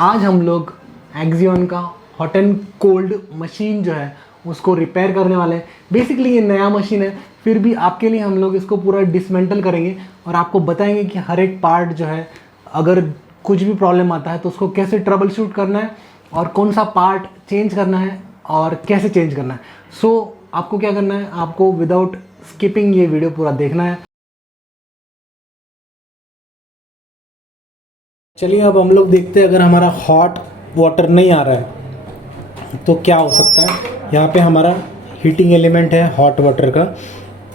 आज हम लोग एक्सियन का हॉट एंड कोल्ड मशीन जो है उसको रिपेयर करने वाले हैं। बेसिकली ये नया मशीन है, फिर भी आपके लिए हम लोग इसको पूरा डिसमेंटल करेंगे और आपको बताएंगे कि हर एक पार्ट जो है अगर कुछ भी प्रॉब्लम आता है तो उसको कैसे ट्रबल शूट करना है और कौन सा पार्ट चेंज करना है और कैसे चेंज करना है। सो आपको क्या करना है, आपको विदाउट स्किपिंग ये वीडियो पूरा देखना है। चलिए अब हम लोग देखते हैं अगर हमारा हॉट वाटर नहीं आ रहा है तो क्या हो सकता है। यहाँ पे हमारा हीटिंग एलिमेंट है हॉट वाटर का,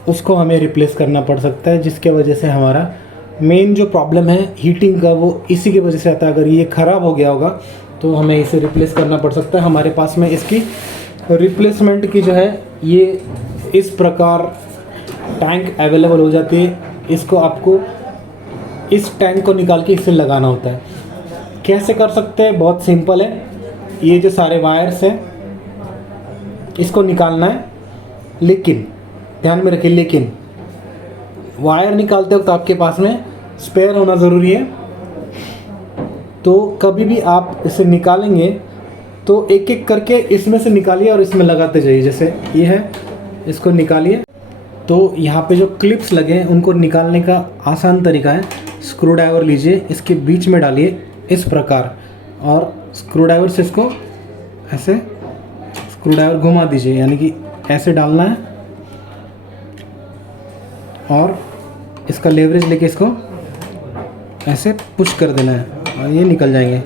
उसको हमें रिप्लेस करना पड़ सकता है, जिसके वजह से हमारा मेन जो प्रॉब्लम है हीटिंग का वो इसी की वजह से आता है। अगर ये ख़राब हो गया होगा तो हमें इसे रिप्लेस करना पड़ सकता है। हमारे पास में इसकी रिप्लेसमेंट की जो है ये इस प्रकार टैंक अवेलेबल हो जाती है। इसको आपको इस टैंक को निकाल के इसे लगाना होता है। कैसे कर सकते हैं, बहुत सिंपल है। ये जो सारे वायर्स हैं इसको निकालना है, लेकिन ध्यान में रखिए, लेकिन वायर निकालते वक्त आपके पास में स्पेयर होना ज़रूरी है। तो कभी भी आप इसे निकालेंगे तो एक एक करके इसमें से निकालिए और इसमें लगाते जाइए। जैसे ये है, इसको निकालिए तो यहाँ पे जो क्लिप्स लगे हैं उनको निकालने का आसान तरीका है, स्क्रू ड्राइवर लीजिए, इसके बीच में डालिए इस प्रकार और स्क्रू ड्राइवर से इसको ऐसे स्क्रू ड्राइवर घुमा दीजिए, यानी कि ऐसे डालना है और इसका लेवरेज लेके इसको ऐसे पुश कर देना है और ये निकल जाएंगे।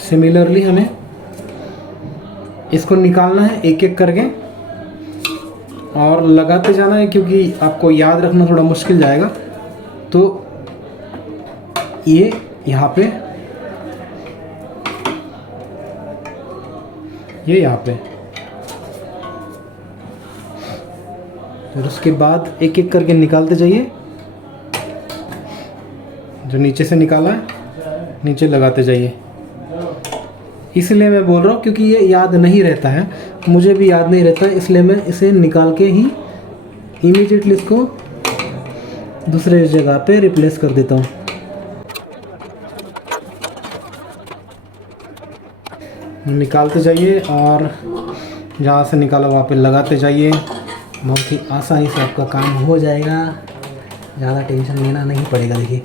सिमिलरली हमें इसको निकालना है एक एक करके और लगाते जाना है, क्योंकि आपको याद रखना थोड़ा मुश्किल जाएगा। तो ये यहाँ पे, ये यहाँ पे, फिर उसके बाद एक एक करके निकालते जाइए। जो नीचे से निकाला है नीचे लगाते जाइए। इसलिए मैं बोल रहा हूँ क्योंकि ये याद नहीं रहता है, मुझे भी याद नहीं रहता है, इसलिए मैं इसे निकाल के ही इमीडिएटली इसको दूसरे जगह पे रिप्लेस कर देता हूँ। निकालते जाइए और जहाँ से निकाला वहाँ पे लगाते जाइए। बहुत ही आसानी से आपका काम हो जाएगा, ज़्यादा टेंशन लेना नहीं पड़ेगा। देखिए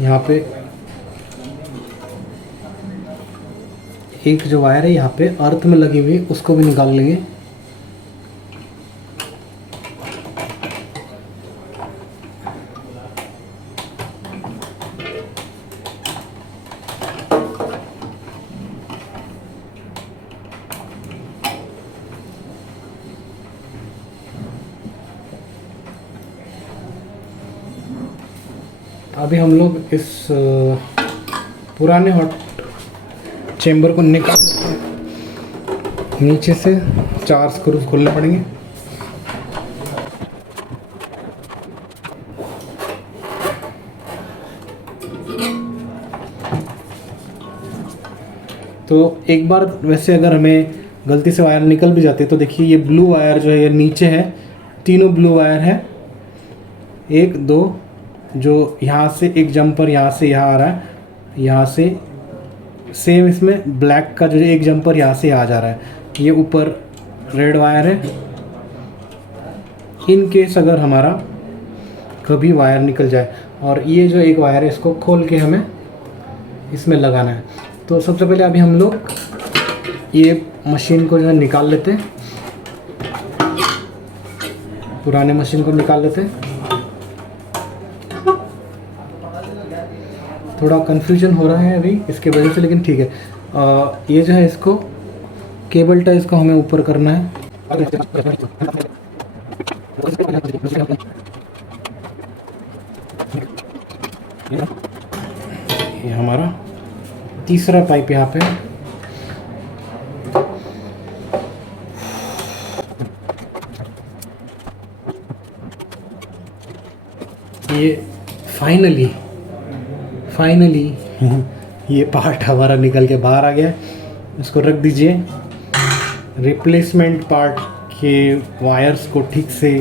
यहाँ पे एक जो वायर है यहाँ पे अर्थ में लगी हुई, उसको भी निकाल लेंगे। अभी हम लोग इस पुराने हॉट चेम्बर को निकाल, नीचे से 4 स्क्रूज खोलने पड़ेंगे। तो एक बार वैसे अगर हमें गलती से वायर निकल भी जाती है तो देखिए ये ब्लू वायर जो है ये नीचे है, तीनों ब्लू वायर है, 1 2, जो यहाँ से एक जंपर यहाँ से यहाँ आ रहा है, यहाँ से सेम इसमें ब्लैक का जो एक जंपर यहाँ से आ जा रहा है, ये ऊपर रेड वायर है। इन केस अगर हमारा कभी वायर निकल जाए, और ये जो एक वायर है इसको खोल के हमें इसमें लगाना है। तो सबसे पहले अभी हम लोग ये मशीन को जो है निकाल लेते हैं, पुराने मशीन को निकाल लेते हैं। थोड़ा कन्फ्यूजन हो रहा है अभी इसके वजह से, लेकिन ठीक है। ये जो है इसको केबल टाई इसको हमें ऊपर करना है। ये हमारा तीसरा पाइप यहाँ पे ये फाइनली ये पार्ट हमारा निकल के बाहर आ गया। इसको रख दीजिए। रिप्लेसमेंट पार्ट के वायर्स को ठीक से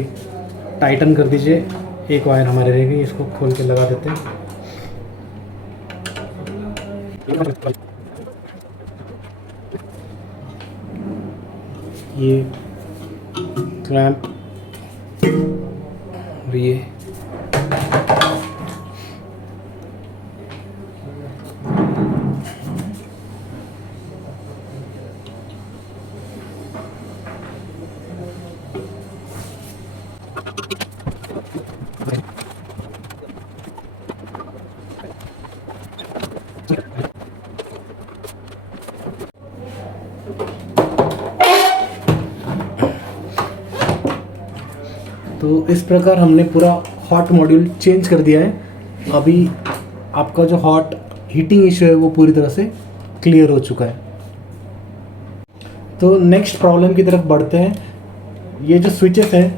टाइटन कर दीजिए। एक वायर हमारे रह गई, इसको खोल के लगा देते हैं। ये क्लैंप और ये तो इस प्रकार हमने पूरा हॉट मॉड्यूल चेंज कर दिया है। अभी आपका जो हॉट हीटिंग इशू है वो पूरी तरह से क्लियर हो चुका है। तो नेक्स्ट प्रॉब्लम की तरफ बढ़ते हैं। ये जो स्विचेस है,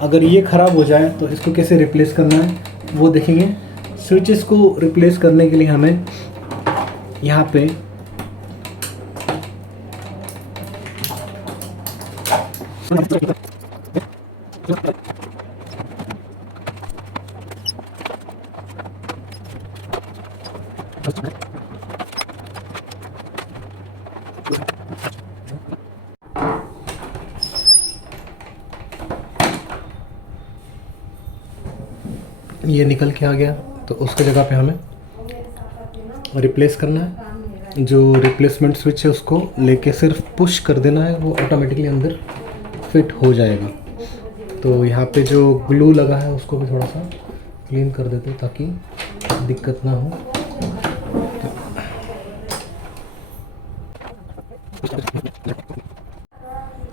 अगर ये ख़राब हो जाए तो इसको कैसे रिप्लेस करना है वो देखेंगे। स्विचेस को रिप्लेस करने के लिए हमें यहाँ पे ये निकल के आ गया, तो उसके जगह पे हमें रिप्लेस करना है। जो रिप्लेसमेंट स्विच है उसको लेके सिर्फ पुश कर देना है, वो ऑटोमेटिकली अंदर फिट हो जाएगा। तो यहाँ पे जो ग्लू लगा है उसको भी थोड़ा सा क्लीन कर देते हैं ताकि दिक्कत ना हो।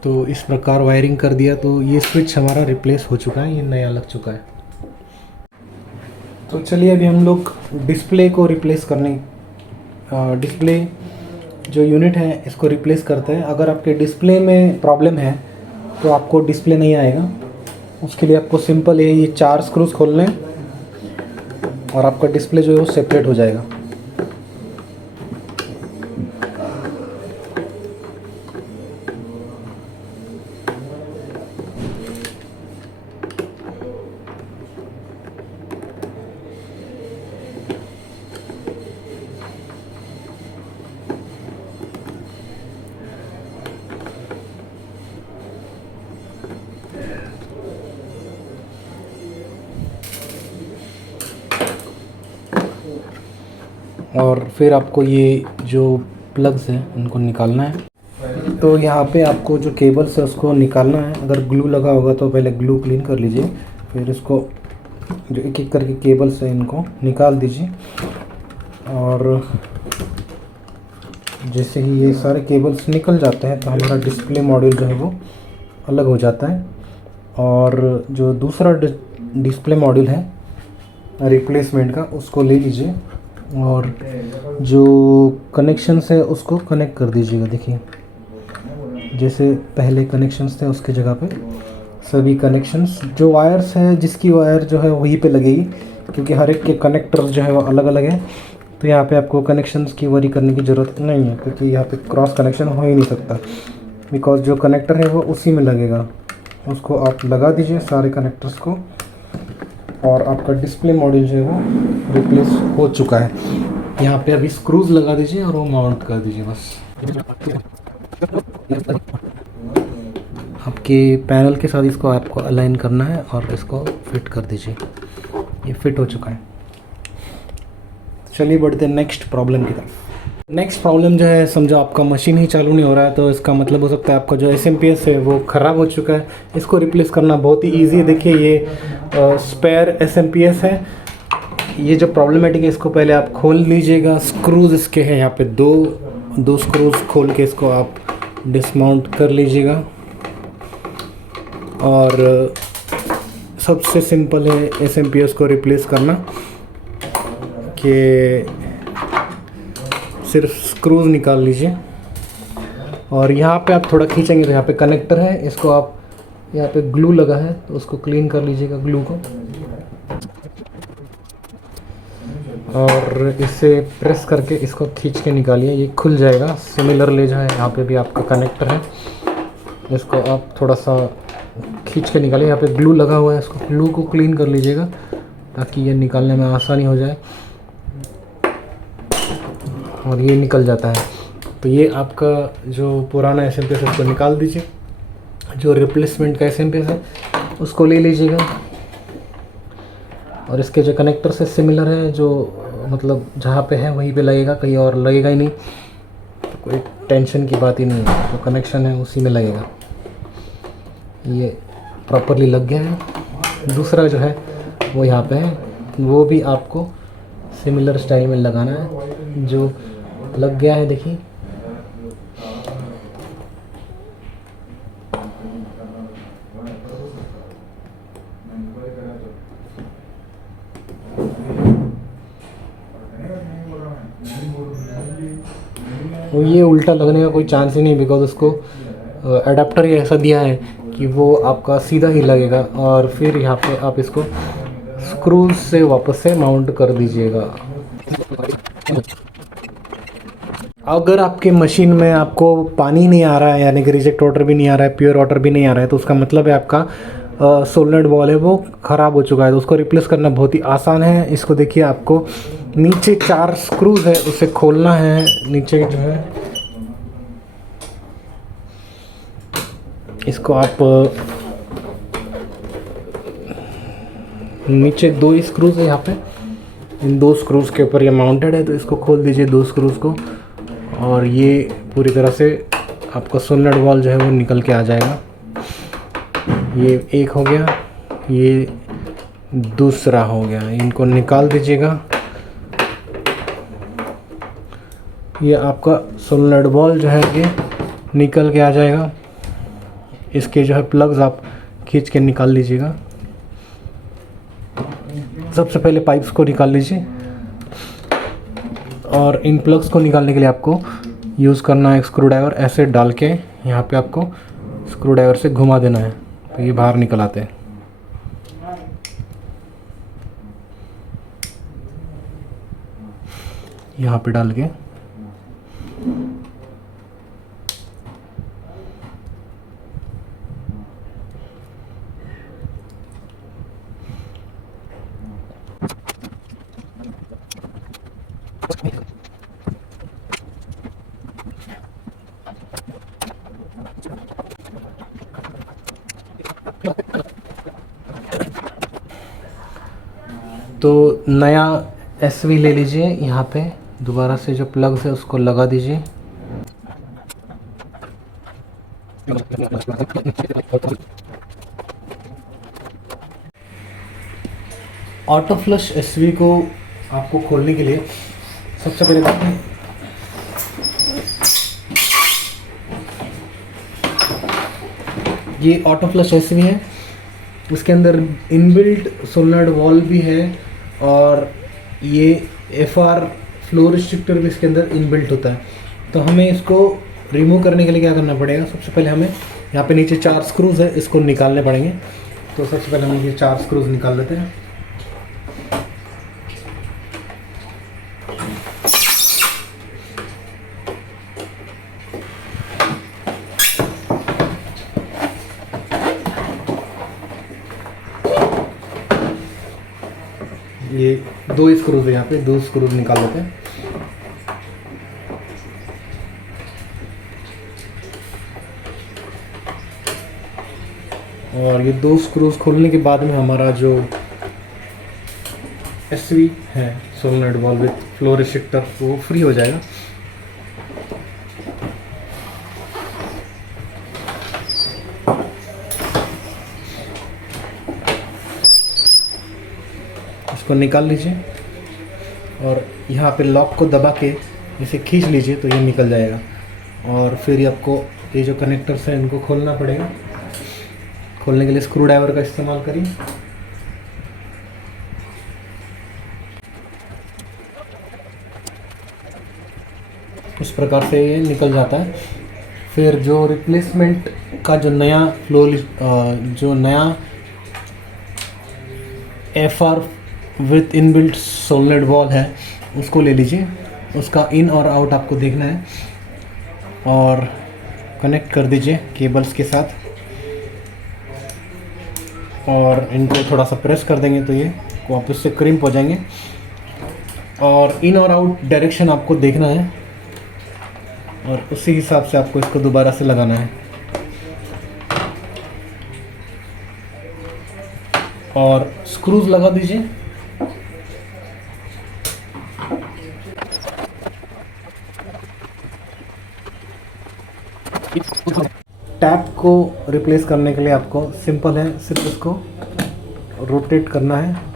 तो इस प्रकार वायरिंग कर दिया, तो ये स्विच हमारा रिप्लेस हो चुका है, ये नया लग चुका है। तो चलिए अभी हम लोग डिस्प्ले को रिप्लेस करने, डिस्प्ले जो यूनिट है इसको रिप्लेस करते हैं। अगर आपके डिस्प्ले में प्रॉब्लम है तो आपको डिस्प्ले नहीं आएगा। उसके लिए आपको सिंपल है ये 4 स्क्रूज खोलने और आपका डिस्प्ले जो है वो सेपरेट हो जाएगा। और फिर आपको ये जो प्लग्स हैं उनको निकालना है। तो यहाँ पे आपको जो केबल्स है उसको निकालना है। अगर ग्लू लगा होगा तो पहले ग्लू क्लीन कर लीजिए, फिर इसको जो एक एक करके केबल्स हैं इनको निकाल दीजिए। और जैसे ही ये सारे केबल्स निकल जाते हैं तो हमारा डिस्प्ले मॉड्यूल जो है वो अलग हो जाता है। और जो दूसरा डिस्प्ले मॉड्यूल है रिप्लेसमेंट का, उसको ले लीजिए और जो कनेक्शंस है उसको कनेक्ट कर दीजिएगा। देखिए जैसे पहले कनेक्शंस थे उसके जगह पे सभी कनेक्शंस, जो वायर्स है जिसकी वायर जो है वहीं पे लगेगी, क्योंकि हर एक के कनेक्टर जो है वो अलग अलग है। तो यहाँ पे आपको कनेक्शंस की वरी करने की ज़रूरत नहीं है, क्योंकि यहाँ पे क्रॉस कनेक्शन हो ही नहीं सकता, बिकॉज जो कनेक्टर है वो उसी में लगेगा। उसको आप लगा दीजिए सारे कनेक्टर्स को, और आपका डिस्प्ले मॉड्यूल जो है वो रिप्लेस हो चुका है। यहाँ पे अभी स्क्रूज लगा दीजिए और वो माउंट कर दीजिए बस। आपके पैनल के साथ इसको आपको अलाइन करना है और इसको फिट कर दीजिए। ये फिट हो चुका है। चलिए बढ़ते हैं नेक्स्ट प्रॉब्लम की तरफ। नेक्स्ट प्रॉब्लम जो है, समझो आपका मशीन ही चालू नहीं हो रहा है, तो इसका मतलब हो सकता है आपका जो SMPS है वो ख़राब हो चुका है। इसको रिप्लेस करना बहुत ही ईजी है। देखिए ये स्पेयर SMPS है। ये जो प्रॉब्लमेटिक है इसको पहले आप खोल लीजिएगा। स्क्रूज इसके हैं यहाँ पे दो स्क्रूज खोल के इसको आप डिसमाउंट कर लीजिएगा। और सबसे सिंपल है SMPS को रिप्लेस करना, कि सिर्फ स्क्रूज निकाल लीजिए और यहाँ पे आप थोड़ा खींचेंगे तो यहाँ पे कनेक्टर है, इसको आप यहाँ पे ग्लू लगा है तो उसको क्लीन कर लीजिएगा ग्लू को। और इसे प्रेस करके इसको खींच के निकालिए, ये खुल जाएगा। सिमिलरली जो है यहाँ पे भी आपका कनेक्टर है, इसको आप थोड़ा सा खींच के निकालिए। यहाँ पे ग्लू लगा हुआ है, इसको ग्लू को क्लीन कर लीजिएगा ताकि ये निकालने में आसानी हो जाए। और ये निकल जाता है। तो ये आपका जो पुराना एसएमपीएस है उसको निकाल दीजिए, जो रिप्लेसमेंट का एसएमपीएस है उसको ले लीजिएगा। और इसके जो कनेक्टर से सिमिलर है, जो मतलब जहाँ पे है वहीं पे लगेगा, कहीं और लगेगा ही नहीं, तो कोई टेंशन की बात ही नहीं है, जो कनेक्शन है उसी में लगेगा। ये प्रॉपरली लग गया है। दूसरा जो है वो यहाँ पे है, वो भी आपको सिमिलर स्टाइल में लगाना है। जो लग गया है देखिए, तो ये उल्टा लगने का कोई चांस ही नहीं, बिकॉज उसको अडेप्टर ही ऐसा दिया है कि वो आपका सीधा ही लगेगा। और फिर यहाँ पे आप इसको स्क्रूज से वापस से माउंट कर दीजिएगा। अगर आपके मशीन में आपको पानी नहीं आ रहा है, यानी कि रिजेक्ट वाटर भी नहीं आ रहा है, प्योर वाटर भी नहीं आ रहा है, तो उसका मतलब है आपका सोलेनॉइड बॉल है वो ख़राब हो चुका है। तो उसको रिप्लेस करना बहुत ही आसान है। इसको देखिए, आपको नीचे 4 स्क्रूज है, उसे खोलना है। नीचे जो है इसको आप नीचे 2 स्क्रूज है यहाँ पे, इन 2 स्क्रूज के ऊपर ये माउंटेड है। तो इसको खोल दीजिए 2 स्क्रूज को, और ये पूरी तरह से आपका सोलेनॉइड बॉल जो है वो निकल के आ जाएगा। ये एक हो गया, ये दूसरा हो गया। इनको निकाल दीजिएगा। ये आपका सोलेनॉइड बॉल जो है ये निकल के आ जाएगा। इसके जो है प्लग्स आप खींच के निकाल लीजिएगा। सबसे पहले पाइप्स को निकाल लीजिए, और इन प्लग्स को निकालने के लिए आपको यूज़ करना है एक स्क्रू ड्राइवर। ऐसे डाल के यहाँ पे आपको स्क्रू ड्राइवर से घुमा देना है, तो ये बाहर निकल आते हैं। यहाँ पे डाल के तो नया एसवी ले लीजिए। यहाँ पे दोबारा से जो प्लग्स है उसको लगा दीजिए। ऑटो फ्लश एसवी को आपको खोलने के लिए सबसे पहले देखिए, ये ऑटो फ्लश एसवी है। उसके अंदर इनबिल्ट सोलेनॉइड वॉल भी है, और ये एफआर फ्लो रिस्ट्रिक्टर भी इसके अंदर इनबिल्ट होता है। तो हमें इसको रिमूव करने के लिए क्या करना पड़ेगा, सबसे पहले हमें यहाँ पे नीचे 4 स्क्रूज है, इसको निकालने पड़ेंगे। तो सबसे पहले हम ये 4 स्क्रूज निकाल लेते हैं। ये 2 स्क्रूज है, यहाँ पे 2 स्क्रूज निकाल लेते हैं। और ये 2 स्क्रूज खोलने के बाद में हमारा जो एसवी है सोलेनॉइड बॉल विथ फ्लो रिस्ट्रिक्टर वो फ्री हो जाएगा। इसको निकाल लीजिए, और यहाँ पे लॉक को दबा के इसे खींच लीजिए, तो ये निकल जाएगा। और फिर आपको ये जो कनेक्टर्स हैं इनको खोलना पड़ेगा। खोलने के लिए स्क्रू ड्राइवर का इस्तेमाल करिए। इस प्रकार से ये निकल जाता है। फिर जो रिप्लेसमेंट का जो नया जो नया FR with inbuilt solenoid ball है उसको ले लीजिए, उसका इन और आउट आपको देखना है और कनेक्ट कर दीजिए केबल्स के साथ और इनको थोड़ा सा प्रेस कर देंगे तो ये वापस से क्रिम्प हो जाएंगे। और इन और आउट डायरेक्शन आपको देखना है और उसी हिसाब से आपको इसको दोबारा से लगाना है। और स्क्रूज लगा दीजिए। टैप को रिप्लेस करने के लिए आपको सिंपल है, सिर्फ इसको रोटेट करना है।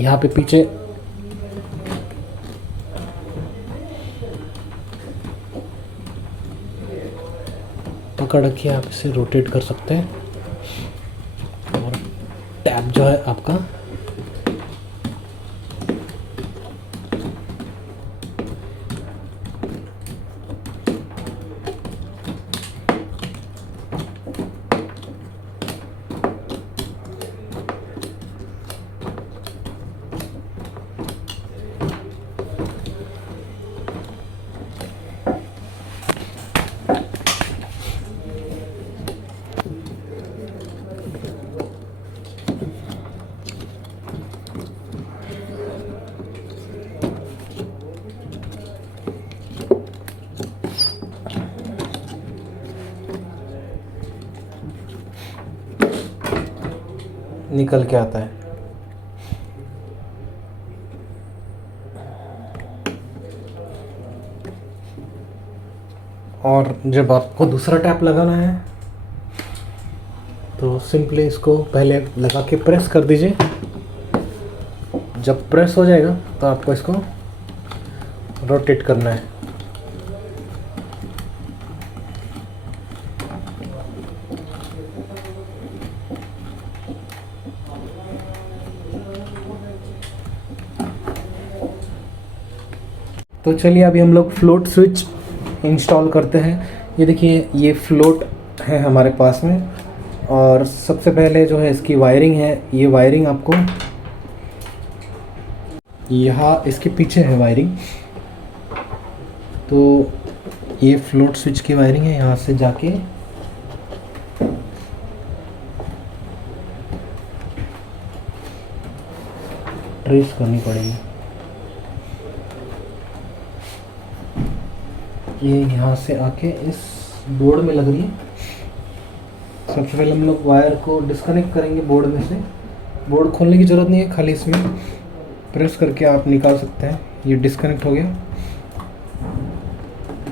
यहाँ पे पीछे पकड़ रखिए, आप इसे रोटेट कर सकते हैं और टैप जो है आपका निकल के आता है। और जब आपको दूसरा टैप लगाना है तो सिंपली इसको पहले लगा के प्रेस कर दीजिए। जब प्रेस हो जाएगा तो आपको इसको रोटेट करना है। तो चलिए अभी हम लोग फ्लोट स्विच इंस्टॉल करते हैं। ये देखिए, ये फ्लोट है हमारे पास में और सबसे पहले जो है इसकी वायरिंग है। ये वायरिंग आपको यहाँ इसके पीछे है वायरिंग। तो ये फ्लोट स्विच की वायरिंग है, यहाँ से जाके ट्रेस करनी पड़ेगी। ये यहाँ से आके इस बोर्ड में लग रही है। सबसे पहले हम लोग वायर को डिस्कनेक्ट करेंगे बोर्ड में से। बोर्ड खोलने की ज़रूरत नहीं है, खाली इसमें प्रेस करके आप निकाल सकते हैं। ये डिस्कनेक्ट हो गया।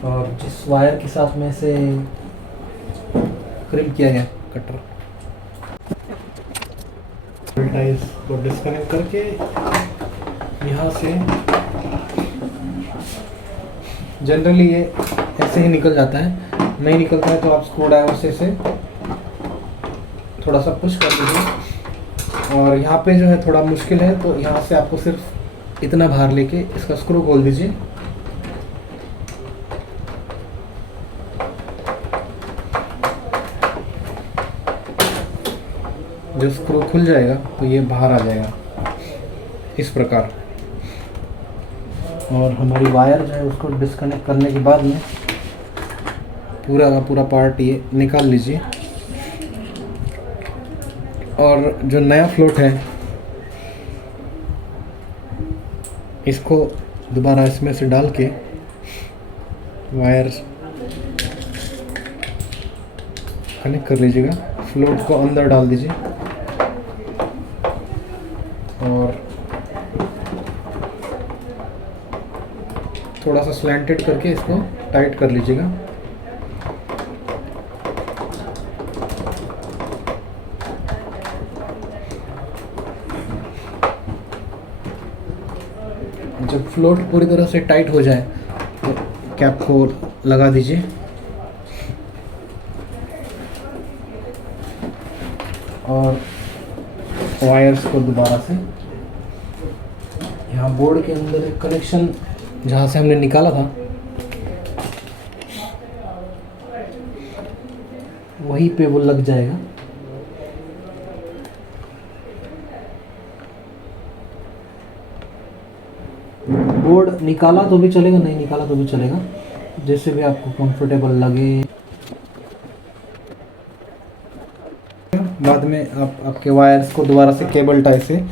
और जिस वायर के साथ में से क्रिम किया गया कटर, टाइल्स को डिस्कनेक्ट करके यहाँ से जनरली ये ऐसे ही निकल जाता है। नहीं निकलता है तो आप स्क्रू ड्राइवर से इसे थोड़ा सा पुश कर दीजिए। और यहाँ पे जो है थोड़ा मुश्किल है, तो यहाँ से आपको सिर्फ इतना भार लेके इसका स्क्रू खोल दीजिए। जब स्क्रू खुल जाएगा तो ये बाहर आ जाएगा इस प्रकार। और हमारी वायर जो है उसको डिस्कनेक्ट करने के बाद में पूरा का पूरा पार्ट ये निकाल लीजिए। और जो नया फ्लोट है इसको दोबारा इसमें से डाल के वायर कनेक्ट कर लीजिएगा। फ्लोट को अंदर डाल दीजिए और थोड़ा सा स्लैंटेड करके इसको टाइट कर लीजिएगा। जब फ्लोट पूरी तरह से टाइट हो जाए तो कैप को लगा दीजिए और वायर्स को दोबारा से यहाँ बोर्ड के अंदर एक कनेक्शन जहाँ से हमने निकाला था वहीं पे वो लग जाएगा। बोर्ड निकाला तो भी चलेगा, नहीं निकाला तो भी चलेगा, जैसे भी आपको कंफर्टेबल लगे। बाद में आप आपके वायर्स को दोबारा से केबल टाई से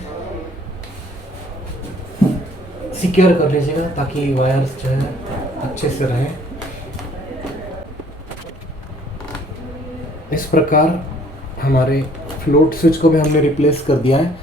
सिक्योर कर लीजिएगा ताकि वायर्स जो है अच्छे से रहें। इस प्रकार हमारे फ्लोट स्विच को भी हमने रिप्लेस कर दिया है।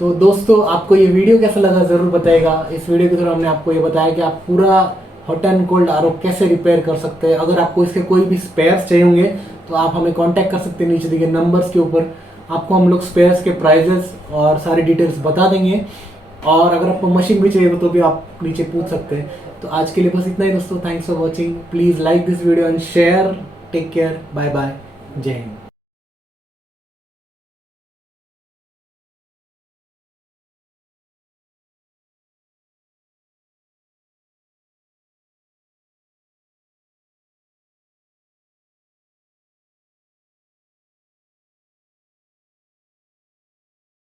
तो दोस्तों आपको ये वीडियो कैसा लगा ज़रूर बताइएगा। इस वीडियो के दौरान हमने आपको ये बताया कि आप पूरा हॉट एंड कोल्ड आरओ कैसे रिपेयर कर सकते हैं। अगर आपको इसके कोई भी स्पेयर्स चाहिए होंगे तो आप हमें कांटेक्ट कर सकते हैं नीचे दिए नंबर्स के ऊपर। आपको हम लोग स्पेयर्स के प्राइजेस और सारी डिटेल्स बता देंगे, और अगर आपको मशीन भी चाहिए तो भी आप नीचे पूछ सकते हैं। तो आज के लिए बस इतना ही दोस्तों। Thanks for watching. Please like this video and share. Take care. Bye bye. जय हिंद।